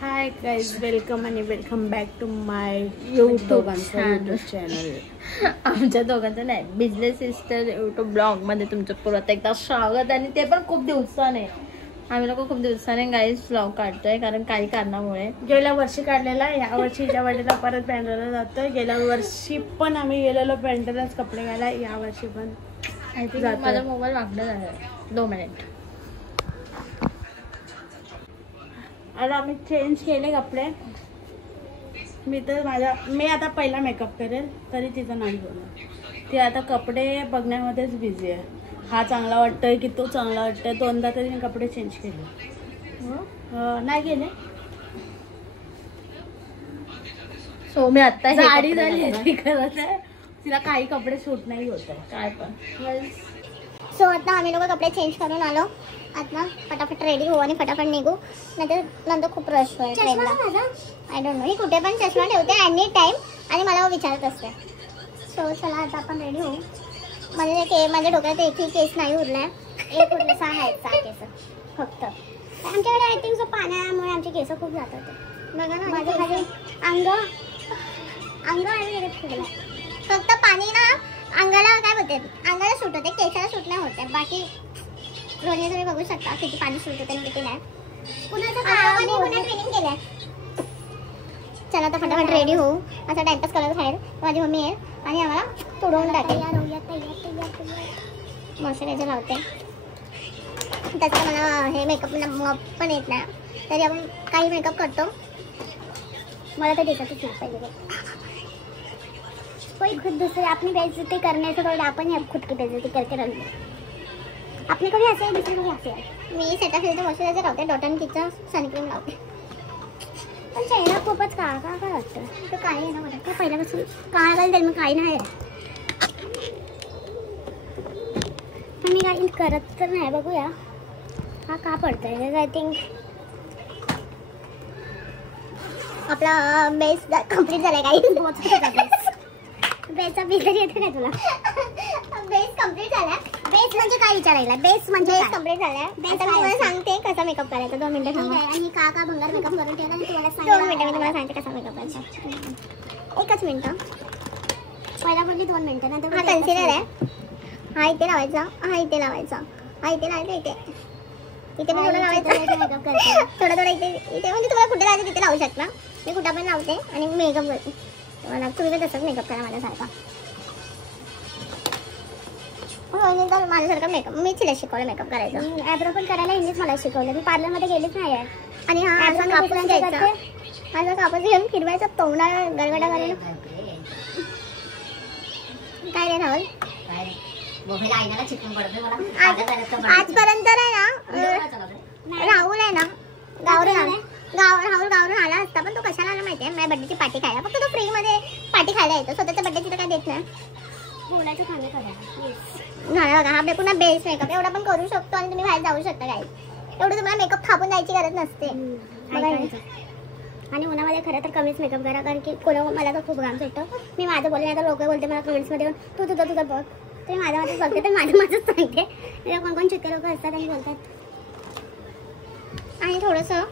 हाय guys, welcome आणि welcome back to my YouTube channel. आमच्या दोघांचं नाही, बिझनेस सिस्टर यूट्यूब ब्लॉग मध्ये तुमचं परत एकदा स्वागत. आणि ते पण खूप दिवसाने. आम्ही लोक खूप दिवसाने गाईज ब्लॉग काढतोय, कारण काही कारणामुळे. गेल्या वर्षी काढलेला, या वर्षीच्या वाटेला परत पॅन्टरला जातोय. गेल्या वर्षी पण आम्ही गेलेलो पॅन्टरलाच कपडे घालायला, या वर्षी पण आय थिंक माझा मोबाईल वागडा झाला. 2 मिनिट. आता आम्ही चेंज केले कपडे. मी आता पहिला मेकअप करेल, तरी तिचं नाही बोलणार. ती आता कपडे बघण्यामध्येच बिझी आहे. हा चांगला वाटतोय की तो चांगला वाटतोय. 2दा तरी मी कपडे चेंज केले. नाही गेले. सो मी आता साडी झाली करत आहे. तिला काही कपडे सूट नाही होत आहे काय पण. सो आता आम्ही लोक कपडे चेंज करून आलो. आता फटाफट रेडी हो आणि फटाफट निघू, नाहीतर नंतर खूप रश होईल ट्रेनला. आय डोंट नो, ही कुठे पण चष्मा ठेवते एनी टाइम आणि मला विचारत असते. सो चला आता आपण रेडी होऊ. माझ्या डोक्यात एकही केस नाही उरलाय. एक उरले 6 आहेत, 6 केस फक्त. आमच्याकडे आय थिंक पाण्यामुळे आमचे केस खूप जातात. बघा ना, माझं खाली अंग आणि फुगलं. फक्त पाणी ना अंगाला काय होते, अंगाला सूट होते, केसाला सूट नाही होते. बाकी रोजने तुम्ही बघू शकता किती पाणी सूट होते आणि किती नाही. पुन्हा ट्रेनिंग केलंय. चला आता फटाफट रेडी होऊ. असा टाइमपास करत बाहेर माझी मम्मी आहे आणि आम्हाला तोडवून टाकेल. मॉइश्चरायझर लावते. त्याचं मला हे मेकअप पण येत नाही, तरी आपण काही मेकअप करतो. मला तर दिसतच नाही पाहिजे. कोई खुद दूसरे अपनी बेइज्जती करने से थोड़ा अपन ही खुद की बेइज्जती करके रख दो. आपली कधी असे दुसरी कधी असे. मी सेटाफिलचं मॉइश्चरायझर लावते, डॉट अँड कीचं सनक्रीम लावते. पण चेहरा खूपच काळा वाटतं. तो काळी आहे ना, मला ते पहिल्यापासून काळा घालते मी, काही नाही आहे. मी काही करत तर नाही. बघूया हा का पडतंय. आय थिंक आपला बेस कम्प्लीट झालाय. काही बेसचा बिजर येते का तुला? बेस कम्प्लीट झाला. बेस म्हणजे काय विचारायला? बेस म्हणजे कम्प्लीट झालाय. आता मी तुम्हाला सांगते कसा मेकअप करायचा. 2 मिनिटं थांबा. आणि का भंगार मेकअप करून ठेवला आणि तुम्हाला 2 मिनिटं मी तुम्हाला सांगते कसा मेकअप करायचा. एकच मिनिटं. पहिला बोलली 2 मिनिटं. नंतर हा कन्सिलर आहे. हा इथे लावायचा, हा इथे लावायचा, हा इथे लावायचा, इथे पण थोडं लावायचं. मेकअप करते थोडं इथे म्हणजे तुम्हाला कुठे लावायचं तिथे लावू शकता. मी कुठं पण लावते आणि मेकअप करते. तुम्ही पण तसंच मेकअप करा माझ्यासारखा. तर माझ्यासारखा मेकअप मी तिला शिकवलं मेकअप करायचं. ॲब्रो पण करायला हिंदीच मला शिकवलं. मी पार्लरमध्ये गेलीच नाही आहे. आणि हा असा कापूस घ्यायचा, असा कापूस घेऊन फिरवायचा, तोंडा गरगडा करायला. काय रे राहुल, आजपर्यंत आहे ना राहुल आहे ना गावरून आला असता, पण तो कशाला आला माहितीये? माझ्या बड्डेची पार्टी खायला. फक्त तो फ्री मध्ये पार्टी खायला येतो. स्वतःच्या बड्डेची तर काय देत नाही. बोलायचं खाणं करायला बघा. हा पुन्हा बेस मेकअप एवढा पण करू शकतो आणि तुम्ही बाहेर जाऊ शकता. काय एवढं तुम्हाला मेकअप थापून जायची गरज नसते. आणि उन्हामध्ये खरं तर कमीच मेकअप करा, कारण की मला तर खूप घाम सुटतं. मी माझं बोलले आता लोक बोलते मला कमेंट्समध्ये येऊन तू तुझं बघ. तर मी माझंच बघते, तर माझंच सांगते. कोण चित्ते लोक असतात आणि बोलतात. आणि थोडंसं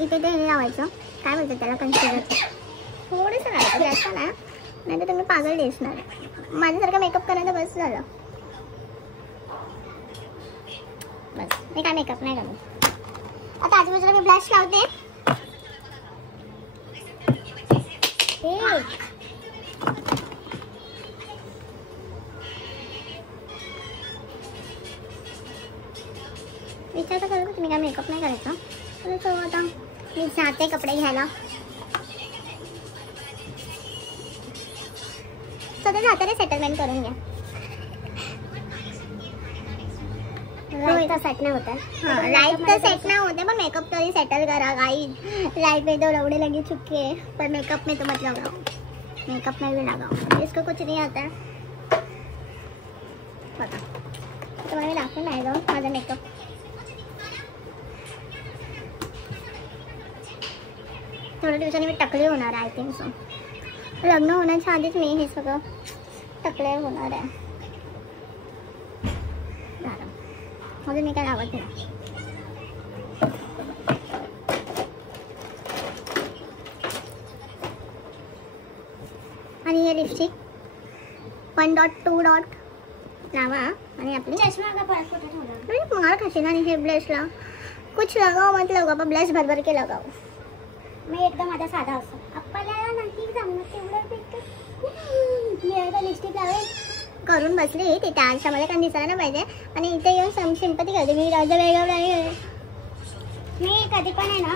इथे ते हे लावायचं, काय बोलतात त्याला, कन्सिलर थोडंसं लावायचं, जास्त ना, नाही तर तुम्ही पागल दिसणार. माझ्यासारखं मेकअप करायचं बस झालं. बस मी काय मेकअप नाही करत. आता आजूबाजूला मी ब्लश लावते. विचार तर करू, तुम्ही काय मेकअप नाही करायचा. तर आता मी जाते कपडे घ्यायला. स्वतः जाताना सेटलमेंट करून घ्या. सेट नाही होत आहे. लाईफ तर सेट नाही होते, पण मेकअप तरी सेटल करा. गाइस लाइफ में तो लौड़े लगी चुकी है, पर मेकअप में तो मत लगाओ. मेकअप में भी लगाओ, इसको कुछ नहीं आता है. बघा तुम्हाला मी दाखवून नाही जाऊ माझा मेकअप. थोड्या दिवसांनी मी टकले होणार आहे. I think so. लग्न होण्याच्या आधीच मी हे सगळं टकले होणार आहे. अजून मी काय लावत नाही. 1.2 लावा आणि आपली चष्मा का परत कुठे ठेवला मार खाशील आणि हे ब्लशला कुछ लगाओ मत लगाओ ब्लश भरभर के लगाओ मी एकदम आता साधा असतो आपल्याला नाही जमत तेवढं पिक्चर मी आता लिपस्टिक लावेल करून बसली तिथे आरशा मला काही दिसायला नाही पाहिजे आणि इथे येऊन सिंपती करते मी राजा वेगळं मी कधी पण आहे ना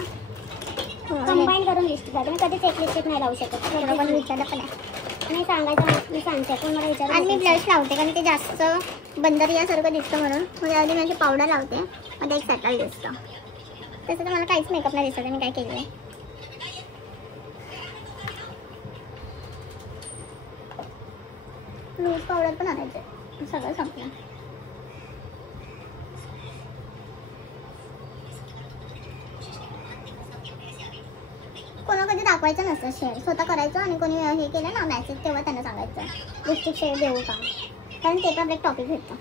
कंबाईन करून लिपस्टिक लावते मी कधीच एक लिपस्टिक नाही लावू शकत थोडं पण विचारलं पण आहे मी सांगायचं मी सांगते पण मला विचार आणि मी ब्लश लावते कारण ते जास्त बंदरियासारखं दिसतं म्हणून मग आधी माझी पावडर लावते मग एक सॅटल दिसतं तसं तर मला काहीच मेकअप नाही दिसत मी काय केलं आहे लूज पावडर पण आणायचं सगळं संपलं कोणा कधी दाखवायचं नसतं शेड स्वतः करायचं आणि कोणी हे केलं ना मॅसेज तेव्हा त्यांना सांगायचं लिपस्टिक शेड देऊ का कारण ते पण एक टॉपिक भेटतं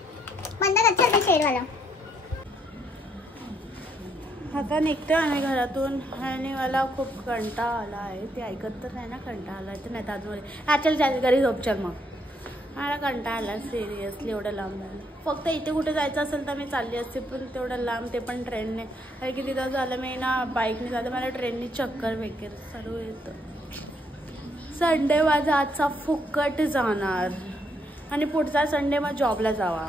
बंद अच्छा ते शेडवाला आता निघते आणि घरातून आणि मला खूप कंटाळा आला आहे ते ऐकत तर नाही ना कंटाळा आला तर नाही तर अजून ॲक्च्युअली घरी झोपचाल मग मला कंटाळा आला सिरियसली एवढं लांब झालं फक्त इथे कुठे जायचं असेल तर मी चालली असते पण तेवढं लांब ते पण ट्रेनने कारण की तिथं झालं मी ना बाईकने झालं मला ट्रेननी चक्कर वगैरे सर्व येतं संडे माझा आजचा फुकट जाणार आणि पुढचा संडे मग जॉबला जावा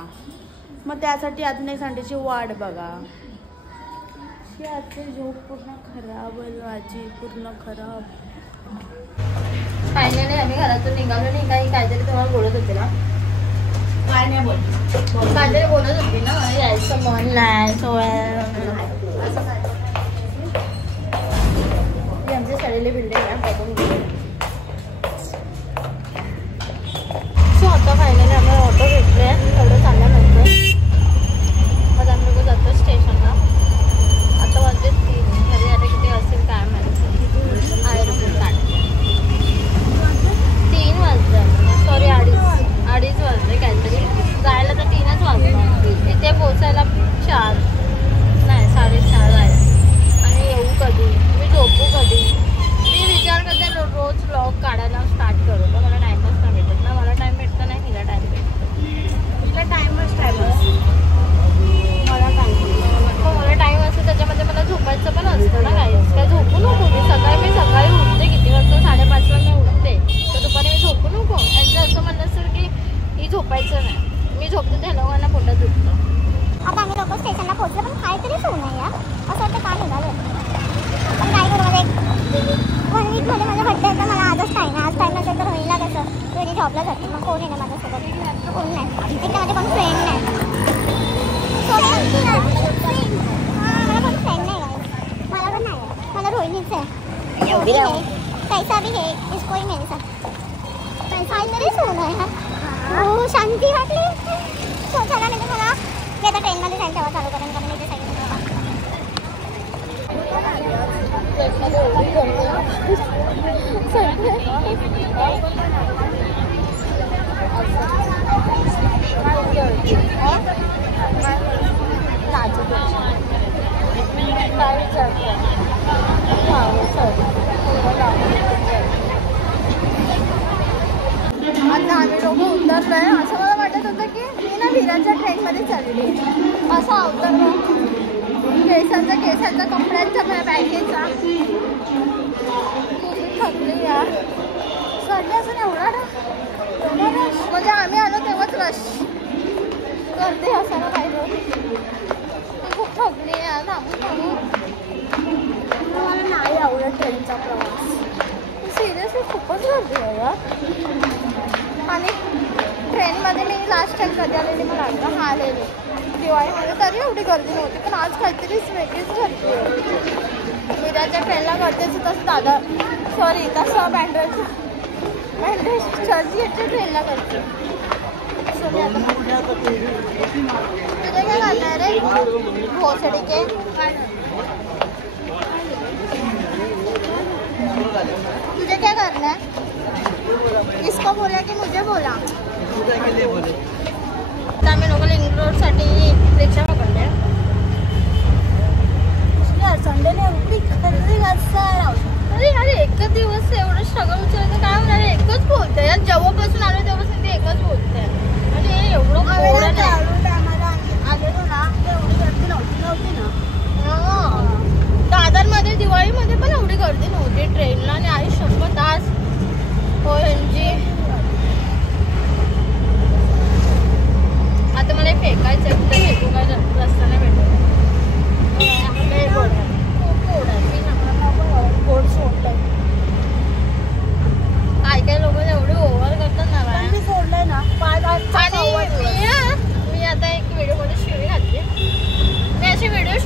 मग त्यासाठी अजून एक संडेची वाट बघा आजची झोप पूर्ण खराब माझी पूर्ण खराब फायनली आम्ही घरातून निघालो नाही काही काहीतरी तुम्हाला बोलत होते ना काय नाही बोल काहीतरी बोलत होती ना यायचं मन नाही आमची सडलेली बिल्डिंग आहे बघून गेली सो आता फायनली आम्ही ऑटो घेतलोय तेवढं चालल्यानंतर मग आम्ही लोक जातो स्टेशनला आता वाजले 3 घरी आता किती असेल काय माहिती आहे रुपये काढ 3 वाजले सॉरी 2:30 वाजले काहीतरी जायला तर 3च वाजले तिथे पोचायला 4 नाही 4:30 आहे आणि येऊ कधी मी झोपू कधी मी विचार करते रोज व्लॉग काढायला स्टार्ट करू तर मला टाईमच नाही भेटत ना मला टाईम भेटतो नाही तिला टाईम भेटतो तुला टाईमच मला मला टाईम असतो त्याच्यामध्ये मला झोपायचं पण असतं ना काहीच काय झोपू नको मी सकाळी उठते किती वाजता 5:30ला मी उठते तर दुपारी मी झोपू नको यांचं असं म्हणणं असेल की ही झोपायचं नाही मी झोपते त्या लोकांना पोटात उठतं आता आम्ही लोक स्टेशनला पोहोचलो पण काहीतरी होऊ नये यार असं वाटतं काय निघालं पण काय करू मध्ये 1 वीकमध्ये माझा बड्डे आहे तर मला आजच टाईम आहे आज टाईम नसेल तर होईल ना कसं घरी जॉबला जाते मग कोण येणार माझ्यासोबत कोण नाही एक तर माझे कोण फ्रेंड नाही मला कोण फ्रेंड नाही मला पण नाही आहे मला रोहिणीच आहे कैसा भी है इसको ही मेरे साथ काहीतरी सोन आहे हो शांती वाटली चला नाही तर मला मी आता ट्रेनमध्ये जाईल तेव्हा चालू करेन कारण इथे सांगितलं आता आम्ही लोक उतरलोय असं मला वाटत होतं की मी ना विराच्या ट्रेनमध्ये चढली असं अवतरलो केसांचा कपड्यांचा बॅगेचा थकली यार चढली असं एवढा रश म्हणजे आम्ही आलो तेव्हाच रश गर्दी असायला पाहिजे खूप थकली यार थांबून मला नाही आवडत ट्रेनचा प्रवास सिरियसली खूपच गर्दी आहे यार आणि ट्रेनमध्ये मी लास्ट टाइम कधी आलेली मला आठवतं आलेली दिवाळीमध्ये तरी एवढी गर्दी नव्हती पण आज काहीतरीच वेगळीच गर्दी आहे विराच्या ट्रेनला गर्दीच तसं दादा सॉरी तसं बँड्रेज चर्चगेटच्या ट्रेनला गर्दी तुझे काय करणार रे भोसडी के तुझे क्या करना है इसको बोला कि मुझे बोला आता आम्ही लोक लिंक रोडसाठी रिक्षा पकडले संडेला एवढी खरेदी अरे एकच दिवस एवढं स्ट्रगल उचलायचं काय होणार एकच बोलते जेव्हापासून आलो तेव्हापासून ते एकच बोलते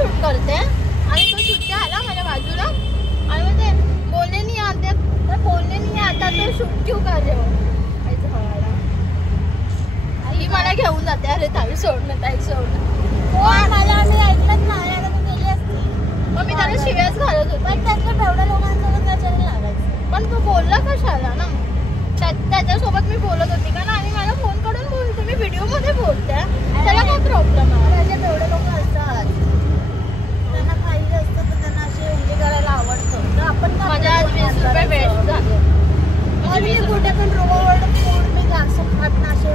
शूट करते आणि तो सुट्टी आला माझ्या बाजूला आणि मग ते बोलले नाही आता तो शूट क्यों कर रहे हो. ही मला घेऊन जाते. अरे ताई सोडणं मला मी ऐकलंच नाही. आता तू गेली असती मग मी त्याला शिव्याच घालत होते. पण त्यातल्या तेवढ्या लोकांसोबत त्याच्याने लागायचं. पण तू बोलला कशाला ना. त्याच्यासोबत मी बोलत होती का ना आणि मला फोन करून बोलते. मी व्हिडिओ मध्ये बोलते. त्याला काय प्रॉब्लेम आहे. त्याच्यात एवढे लोक असतात त्यांना पाहिजे असतं तर त्यांना असे उंडी करायला आवडतं. तर आपण माझ्या आज 20 रुपये वेस्ट झाले. मी कुठे पण रोवर फूड मी असं खात ना असे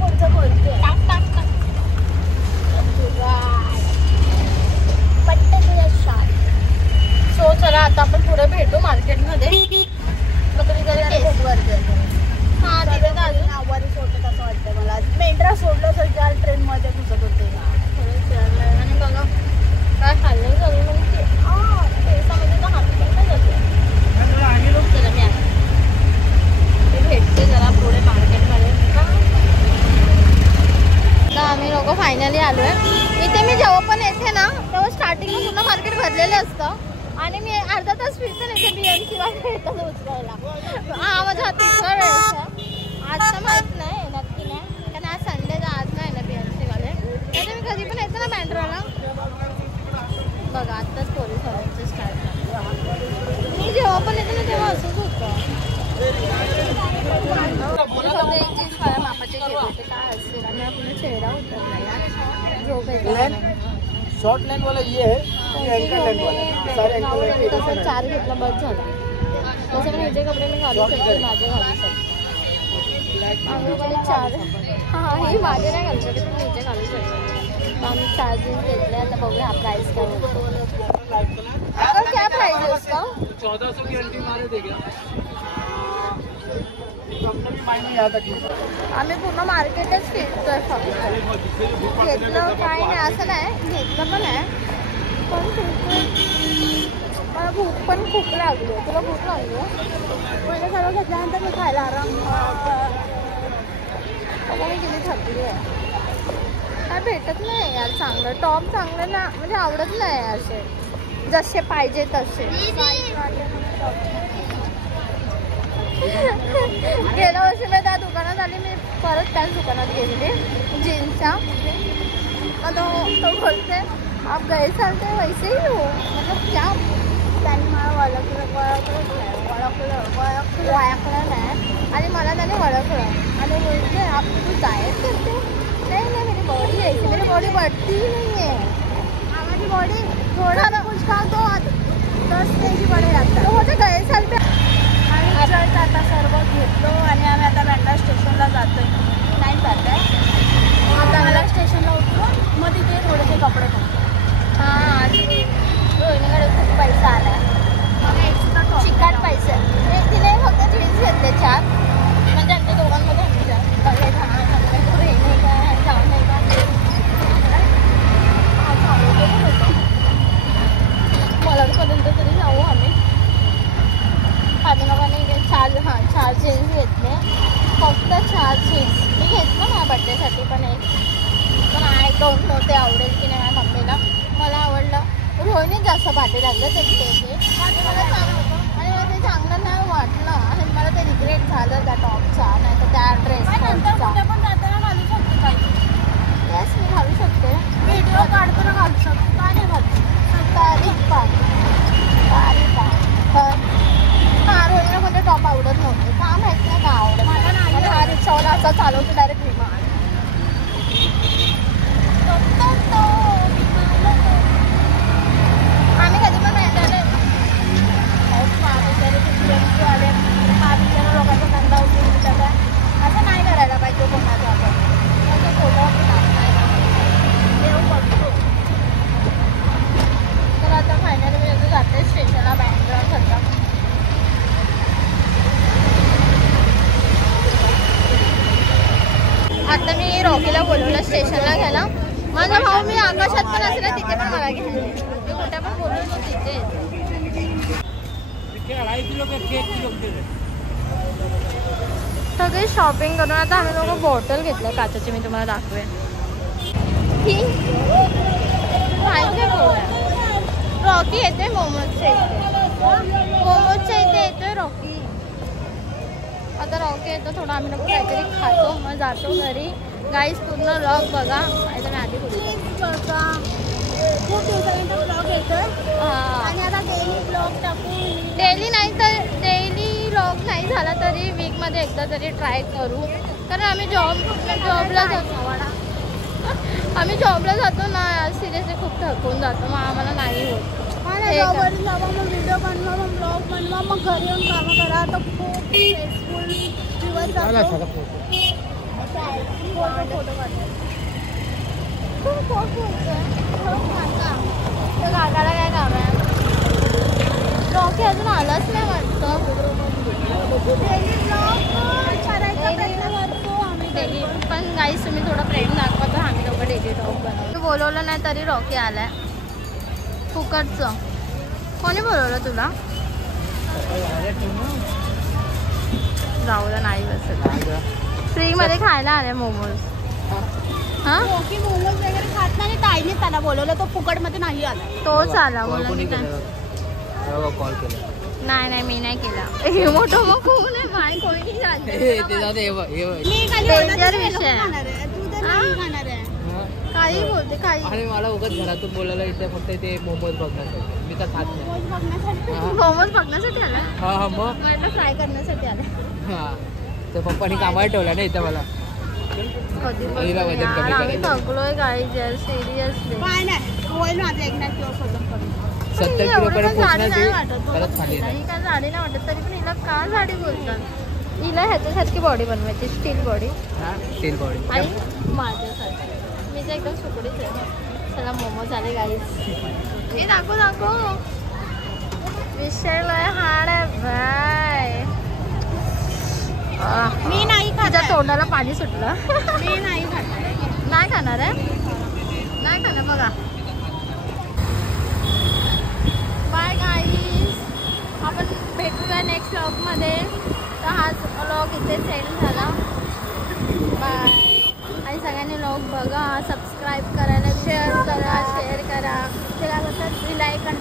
पुढचं बोलते. पट्टे तुझ्या शाळेत. सो चला आता आपण पुढे भेटू मार्केटमध्ये. मग तुम्ही जरी केस वरते. हा तिथे अजून आवारी सोडत असं वाटतं मला. मेंढरा सोडलं तर ज्या ट्रेनमध्ये घुसत होते आणि बघा काय खाल्लं सगळं म्हणजे केसामध्ये तर हात पण नाही जाते. चला मी आता भेटते जरा पुढे मार्केटमध्ये. आता आम्ही लोक फायनली आलो आहे. इथे मी जेव्हा पण येते ना तेव्हा स्टार्टिंगला पूर्ण मार्केट भरलेलं असतं आणि मी अर्धा तास फिरते ना इथे BMC वाले येतात उचलायला. हा माझा हा तिसरा वेळ आहे. आज तर माहीत नाही नक्की नाही कारण आज संडेचा आज नाही ना BMC वाले. त्याच्या मी कधी पण येते ना बँड्राला. बघा आत्ताच पोलीस वाल्यांचं स्टार्ट. मी जेव्हा पण येते ना तेव्हा असंच होतं. फक्त एक चीज मला मापाचे घेत होते काय असेल आणि आपला चेहरा उतरला यार. झोप येते. शॉर्ट लाइन वाला ये है, ये एंकल लाइन वाला है. सारे एंकल लाइन तसं 4 घेतला बस झाला. तसं पण ह्याचे कपडे मी घालू शकते माझे घालू शकते. आम्ही 4 हां हे माझे नाही घालू शकत पण ह्याचे घालू शकते. आम्ही 4 जीन्स घेतले. आता बघूया हा प्राइस काय होतो. अगर क्या प्राइस है उसका. 1400 की अंटी मारे देगा. आम्ही पूर्ण मार्केटच फिरतोय फक्त. घेतलं काही नाही असं नाही. घेतलं पण आहे पण मला भूक पण खूप लागली. तुला भूक लागली पहिले सर्व घेतल्यानंतर मी खायला आराम. मी किती थकली आहे. काय भेटत नाही यार चांगलं. टॉप चांगलं ना म्हणजे आवडत नाही असे जसे पाहिजे तसे. गेल्या वर्षी मी त्या दुकानात आली. मी परत त्याच दुकानात गेलेली जीन्सच्या. मग तो बोलते आप गए साल ते वैसे ही हो. मतलब क्या त्यांनी मला ओळखलं नाही आणि मला त्याने ओळखलं आणि बोलते आप तू डाएट करते. नहीं मेरी बॉडी ऐसी मेरी बॉडी बढ़ती ही नहीं है. हमारी बॉडी थोड़ा ना कुछ खाओ तो 10 kg बढ़े जाता है. होते गए साल पे आणि आता सर्व घेतलो आणि आम्ही आता बँड्रा स्टेशनला जातोय. नाही जात आहे आता मला स्टेशनला उतरून मग तिथे थोडेसे कपडे बघतो. हां रोहिणीकडे खूप पैसा आला मग एक्स्ट्रा चिकट पैसे. तिने फक्त जीन्स घेतले 4 म्हणजे आमच्या दोघांमध्ये आमच्या बघे नाही का जाऊन नाही का मलाडपर्यंत तरी जाऊ आम्ही. आधी लोकांनी 4 जीन्स घेतले. फक्त 4 जीन्स मी घेतलं माझ्या बड्डेसाठी पण एक. पण आय डोंट नो ते आवडेल की नाही माझ्या मम्मीला. मला आवडलं. रोहिणीच जास्त भाटे लागलं ते आणि मला चांगलं आणि मला ते चांगलं नाही वाटलं आणि मला ते रिग्रेट झालं त्या टॉपचा नाही तर त्या ड्रेसचा. पण जाताना घालू शकते काही. येस मी घालू शकते. व्हिडिओ काढताना घालू शकते. काय नाही घालू तारीख तर हां रोहिणीला कोणते टॉप आवडत नव्हते. का माहिती नाही का आवडत मला नाही. हा रिक्षावाला असा चालवतो डायरेक्ट विमान. आम्ही कधी पण भेटले हा बिचारा लोकांचा धंदा उचलून त्याचा असं नाही करायला पाहिजे कोणाचा. आपण त्याचा फोटो येऊ बघतो. तर आता फायनली मी आता जाते स्टेशनला बँड्रा सध्या. आता मी रॉकीला बोलवलं स्टेशनला घ्यायला. माझा भाऊ मी आकाशात पण असेल तिथे पण मला घ्यायला. मी कुठे पण बोलवलो तिथे. 2.5 किलो के 1 किलो सगळी शॉपिंग करून आता आम्ही लोक बॉटल घेतलं काचाची, मी तुम्हाला दाखवेन. रॉकी येते मोमोजच्या इथे येतोय रॉकी. आता रॉकी येतो, थोडं आम्ही लोक काहीतरी खातो मग जातो घरी. गाईस पूर्ण व्लॉग बघा. आता मी आधी बोलतो खूप दिवसानंतर ब्लॉग येतोय आणि आता डेली ब्लॉग टाकू. डेली नाही तर डेली व्लॉग नाही झाला तरी वीकमध्ये एकदा तरी ट्राय करू. कारण आम्ही जॉबला जातो ना, सिरियसली खूप थकून जातो, मग आम्हाला नाही होत. जॉबवरून जावा, मग व्हिडिओ बनवा, मग ब्लॉग बनवा, मग घरी येऊन कामं करा, तर खूप स्ट्रेसफुल दिवस जातो. फोटो तर काकाला काय काम आहे? रॉकी अजून आलाच नाही वाटतं. डेली पण गाईस तुम्ही थोडा प्रेम दाखवा तर आम्ही लोक डेली ब्लॉग बनवतो. बोलवलं नाही तरी रॉकी आलाय फुकटचं. कोणी बोलवलं तुला? जाऊ दे, नाही बसत. फ्रीमध्ये खायला आले मोमोज. हां रॉकी मोमोज वगैरे खात नाही, ताईने त्याला बोलवलं, तो फुकटमध्ये नाही आला. तोच आला मला. कॉल केला. नाही मी नाही केला. हे मोठं मग कोण आहे बाय, कोणी मी खाली डेंजर विषय. तू तर नाही खाणार आहे. काही बोलते काही. आणि मला उगाच घरातून बोलायला इथे फक्त ते मोमोज बघण्यासाठी. मी तर खात नाही. मोमोज बघण्यासाठी. मोमोज बघण्यासाठी आला? हा मग मला फ्राय करण्यासाठी आला. हा तर पप्पानी कामाला ठेवला ना इथं मला. पहिला वजन कमी आम्ही करायचं. थकलोय गाईज यार, सिरियसली. काय नाही, होईल माझं एक नाही किंवा खतम करून. 70 किलो पर्यंत पोहोचणार ते वाटत परत खाली नाही. ही काय झाडी नाही वाटत, तरी पण हिला का झाडी बोलतात? हिला ह्याच्यासारखी बॉडी बनवायची, स्टील बॉडी. हा स्टील बॉडी. आणि माझ्यासाठी मी तर एकदम सुकडीच आहे. चला मोमोज आले गाईज. हे दाखव विषय लय हार्ड आहे भाई. मी नाही तुझ्या तोंडाला पाणी सुटलं. मी नाही खाणार. नाही खाणार आहे? नाही खाणार बघा. बाय गाईज, आपण भेटूया नेक्स्ट व्लॉगमध्ये. तर हाच व्लॉग इथे सेंड झाला. बाय. आणि सगळ्यांनी व्लॉग बघा, सबस्क्राईब करायला, शेअर करा. ते काय बोलतात, बेल आयकॉन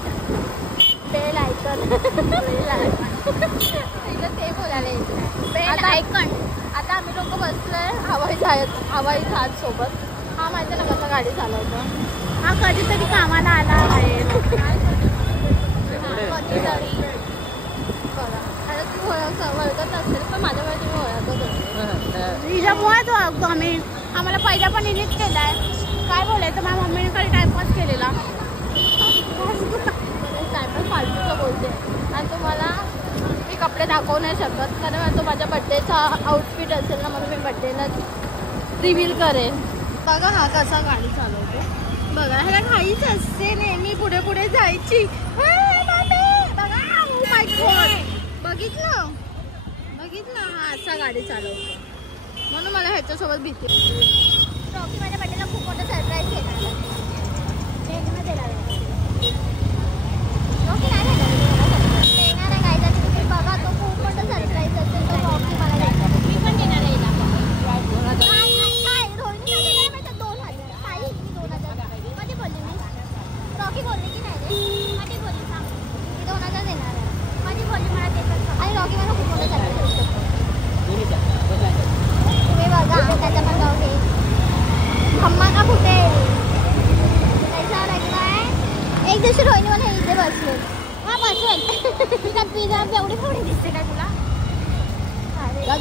ते बोलायला बेल आयकॉन. आता आम्ही लोक बसलोय हवाई जहाज सोबत. हा माहिती ना कसा गाडी चालवतो. हा कधीतरी कामाला आला आहे. कधीतरी बघा. आता तू ओळखत असेल पण माझ्यामुळे तुम्ही ओळखत असेल. हिच्यामुळेच ओळखतो आम्ही. आम्हाला पहिल्या पण हिनेच केलाय. काय बोलायचं, माझ्या मम्मीने काही टाइमपास केलेला. टाइमपास फालतूचं बोलते. आणि तुम्हाला मी कपडे दाखवू नाही शकत कारण तो माझ्या बड्डेचा आउटफिट असेल ना, म्हणून मी बड्डेलाच रिव्हील करेन. बघा हा कसा गाडी चालवतो. बघा ह्याला घाईच असते, नेहमी पुढे पुढे जायची. बघितलं हा असा गाडी चालवतो, म्हणून मला ह्याच्यासोबत भीती. रॉकी माझ्या बड्डेला खूप मोठं सरप्राईज घेणार आहे. रॉकी नाही देणार आहे गायचा. तुम्ही बघा, तो खूप मोठं सरप्राईज असेल. तो रॉकी मला देणार. मी पण देणार आहे हिला. काय रोहिणी नाही देणार माहिती, 2000. ताई मी 2000 कधी बोलली मी? रॉकी बोलली की नाही रे? कधी बोलली सांग? मी 2000 देणार आहे. कधी बोलली मला देतात? आणि रॉकी मला खूप मोठं सरप्राईज देऊ शकतो. तुम्ही बघा त्याचा पण रॉकी अम्मा का फुटे कैसा लागलाय. एक दिवशी रोहिणी मला इथे बसले. हा बसेल. तुझा पिझ्झा एवढी थोडी दिसते का तुला? अरे जा